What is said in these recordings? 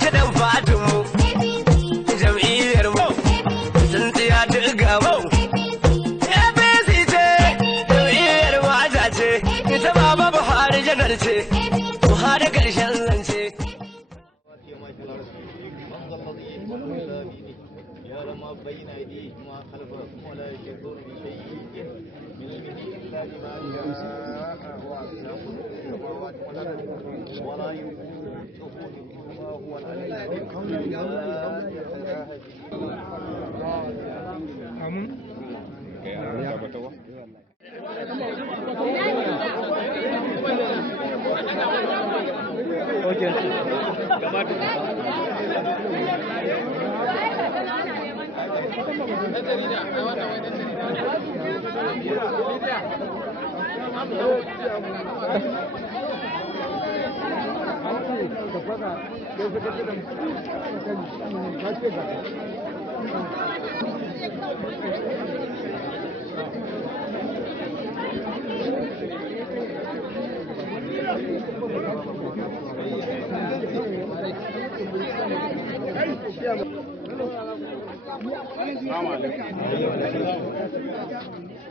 kiɗan fatinmu, jam'iyyar mu, sun tsiya duka mu. Apc ce, jam'iyyar mata ce, ita baba Buhari janar ce, Buhari ƙarshen zance. ما بين أيديهم وما خلفهم ولا يحيطون بشيء من علمه إلا بما شاء وسع السماوات والأرض ولا يؤوده حفظهما وهو العلي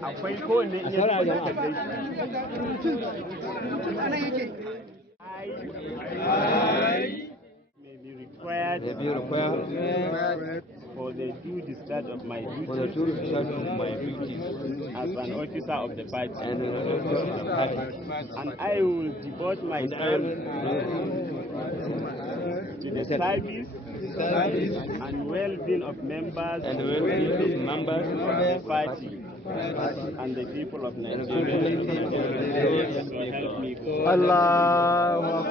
akwai kowanne iya may be required for the due discharge of my duties as an officer of the party, and I will devote myself to the service and well-being of members of the party and the people of Nigeria. So help me God. Allahu Akbar.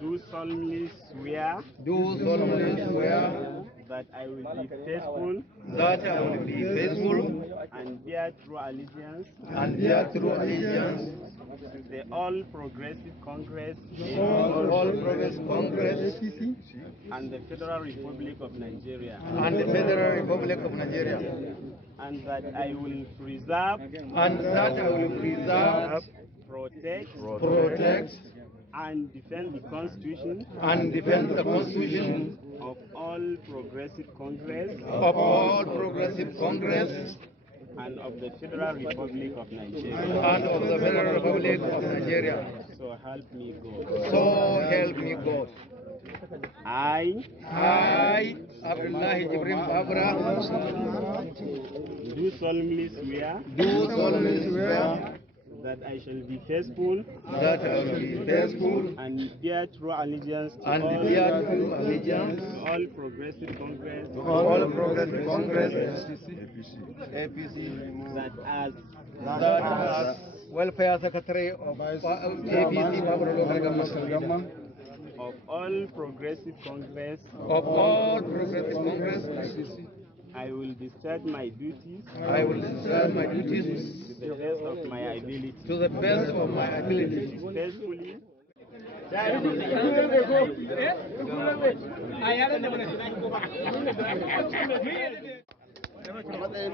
Do solemnly swear that I will be faithful and bear true allegiance to the All Progressive Congress and the Federal Republic of Nigeria, and that I will preserve, protect, and defend the Constitution of All Progressive Congress and of the Federal Republic of Nigeria. So help me God. I, Abdullahi Jibrin Babura, do solemnly swear that I shall be faithful and bear true allegiance to all Progressive Congress, APC, that as Welfare Secretary of APC Babura Local Government, of all Progressive Congress, I will discharge my duties to the best of my ability. Faithfully.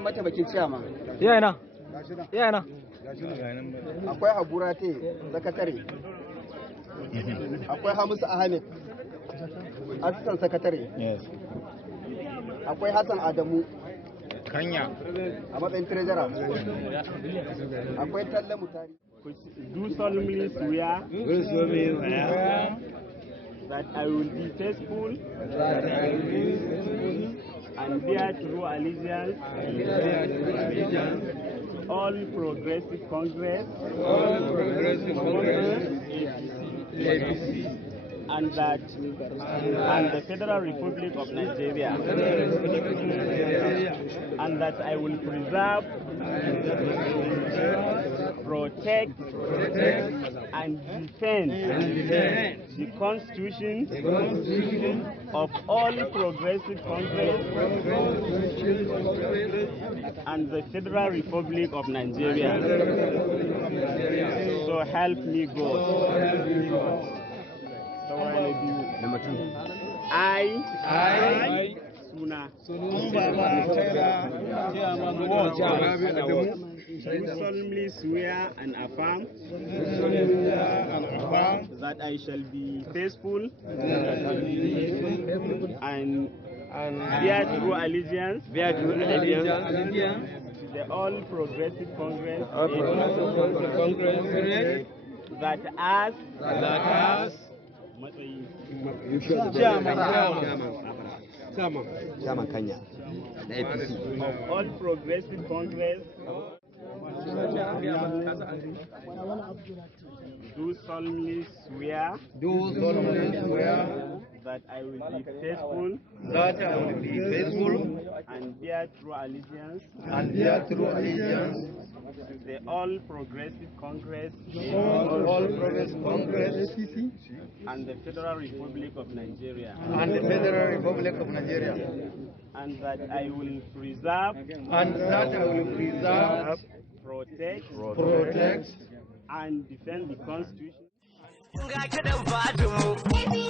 mataimakin ciyama Yana. akwai Habura te sakatare, akwai Hamisu Ahmed assistant sakatare, akwai Hassan Adamu Kanya a matsayin treasurer, akwai Talle Mutari. Do solemnly swear that I will be faithful and bear true allegiance to all Progressive Congress, APC, and the Federal Republic of Nigeria, and that I will preserve, protect, and defend the Constitution of all Progressive Congress and the Federal Republic of Nigeria. So help me God. Number 2. I suna. Do solemnly swear and affirm that I shall be faithful and bear true allegiance to the All Progressive Congress that as Chairman Kanya, the APC. of All Progressive Congress do solemnly swear that I will be faithful and bear true allegiance to the All Progressive Congress and the Federal Republic of Nigeria, and that I will preserve, protect, and defend the Constitution. Ga kiɗan fatinmu.